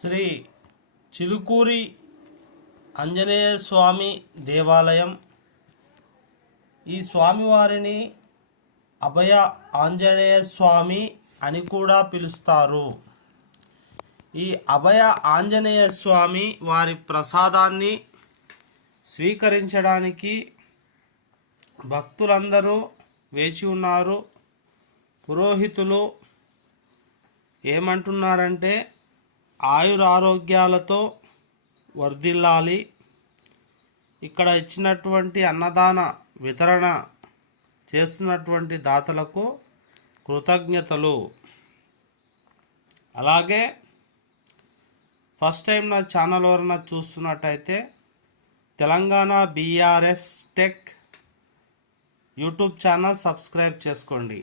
శ్రీ చిలుకూరి ఆంజనేయ స్వామి దేవాలయం. ఈ స్వామివారిని అభయ ఆంజనేయ స్వామి అని కూడా పిలుస్తారు. ఈ అభయ ఆంజనేయ స్వామి వారి ప్రసాదాన్ని స్వీకరించడానికి భక్తులందరూ వేచి ఉన్నారు. పురోహితులు ఏమంటున్నారంటే ఆయురారోగ్యాలతో వర్ధిల్లాలి, ఇక్కడ ఇచ్చినటువంటి అన్నదాన వితరణ చేస్తున్నటువంటి దాతలకు కృతజ్ఞతలు. అలాగే ఫస్ట్ టైం నా ఛానల్ ఎవరైనా చూస్తున్నట్టయితే Telangana BRS tech YouTube channel subscribe చేసుకోండి.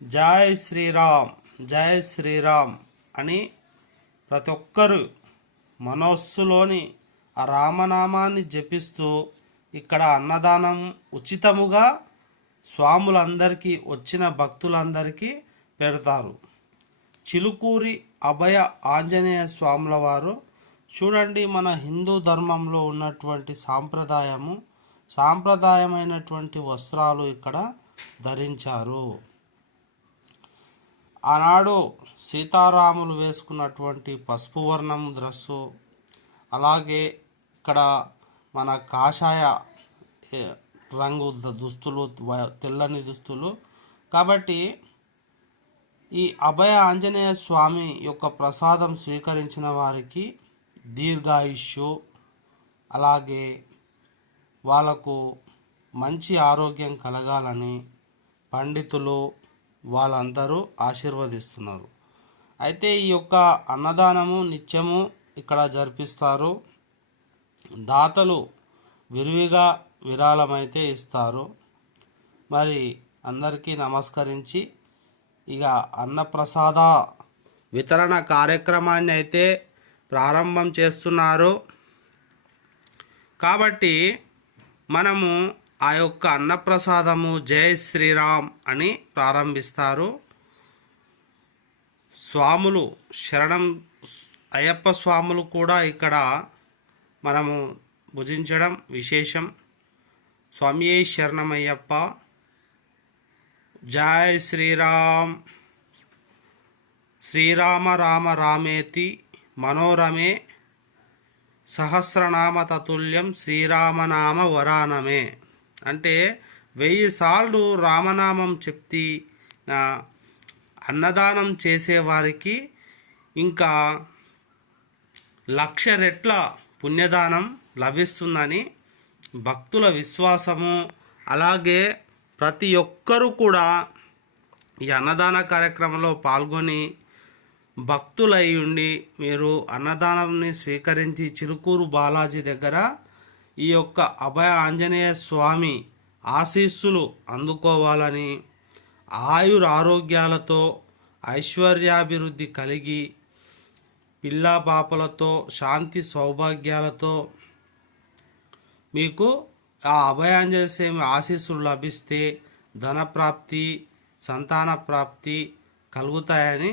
జై శ్రీరామ్ జై శ్రీరామ్ అని ప్రతి ఒక్కరు మనస్సులోని ఆ రామనామాన్ని జపిస్తూ ఇక్కడ అన్నదానం ఉచితముగా స్వాములందరికీ వచ్చిన భక్తులందరికీ పెడతారు. చిలుకూరి అభయ ఆంజనేయ స్వాముల వారు చూడండి, మన హిందూ ధర్మంలో ఉన్నటువంటి సాంప్రదాయమైనటువంటి వస్త్రాలు ఇక్కడ ధరించారు. ఆనాడు సీతారాములు వేసుకున్నటువంటి పసుపు వర్ణం డ్రెస్సు, అలాగే ఇక్కడ మన కాషాయ రంగు దుస్తులు, తెల్లని దుస్తులు. కాబట్టి ఈ అభయ ఆంజనేయ స్వామి యొక్క ప్రసాదం స్వీకరించిన వారికి దీర్ఘాయుష్యు, అలాగే వాళ్ళకు మంచి ఆరోగ్యం కలగాలని పండితులు వాళ్ళందరూ ఆశీర్వదిస్తున్నారు. అయితే ఈ యొక్క అన్నదానము నిత్యము ఇక్కడ జరిపిస్తారు. దాతలు విరివిగా విరాళమైతే ఇస్తారు. మరి అందరికీ నమస్కరించి ఇక అన్నప్రసాద వితరణ కార్యక్రమాన్ని అయితే ప్రారంభం చేస్తున్నారు. కాబట్టి మనము ఆ యొక్క అన్నప్రసాదము జై శ్రీరామ్ అని ప్రారంభిస్తారు. స్వాములు శరణం అయ్యప్ప స్వాములు కూడా ఇక్కడ మనము భుజించడం విశేషం. స్వామియే శరణమయ్యప్ప. జై శ్రీరామ్. శ్రీరామ రామ రామేతి మనోరమే సహస్రనామ తతుల్యం శ్రీరామనామ వరానమే. అంటే 1000 సార్లు రామనామం చెప్తి అన్నదానం చేసేవారికి ఇంకా 1,00,000 రెట్ల పుణ్యదానం లభిస్తుందని భక్తుల విశ్వాసము. అలాగే ప్రతి ఒక్కరూ కూడా ఈ అన్నదాన కార్యక్రమంలో పాల్గొని భక్తులై ఉండి మీరు అన్నదానాన్ని స్వీకరించి చిలుకూరు బాలాజీ దగ్గర ఈ యొక్క అభయ ఆంజనేయ స్వామి ఆశీస్సులు అందుకోవాలని, ఆయురారోగ్యాలతో ఐశ్వర్యాభివృద్ధి కలిగి పిల్లా పాపలతో శాంతి సౌభాగ్యాలతో మీకు ఆ అభయాంజనేయ స్వామి ఆశీస్సులు లభిస్తే ధనప్రాప్తి, సంతాన ప్రాప్తి కలుగుతాయని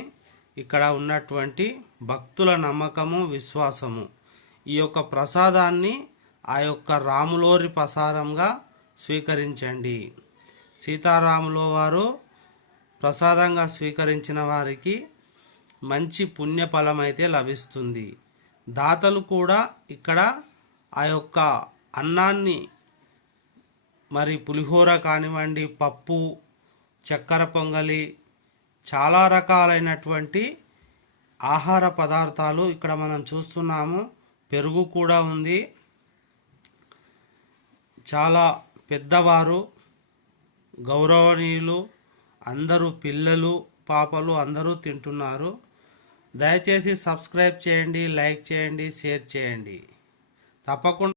ఇక్కడ ఉన్నటువంటి భక్తుల నమ్మకము, విశ్వాసము. ఈ యొక్క ప్రసాదాన్ని ఆ యొక్క రాములోరి ప్రసాదంగా స్వీకరించండి. సీతారాముల వారు ప్రసాదంగా స్వీకరించిన వారికి మంచి పుణ్యఫలం అయితే లభిస్తుంది. దాతలు కూడా ఇక్కడ ఆ యొక్క అన్నాన్ని మరి పులిహోర కానివ్వండి, పప్పు, చక్కెర పొంగలి, చాలా రకాలైనటువంటి ఆహార పదార్థాలు ఇక్కడ మనం చూస్తున్నాము. పెరుగు కూడా ఉంది. చాలా పెద్దవారు, గౌరవనీయులు అందరూ, పిల్లలు పాపలు అందరూ తింటున్నారు. దయచేసి సబ్స్క్రైబ్ చేయండి, లైక్ చేయండి, షేర్ చేయండి. తప్పకుండా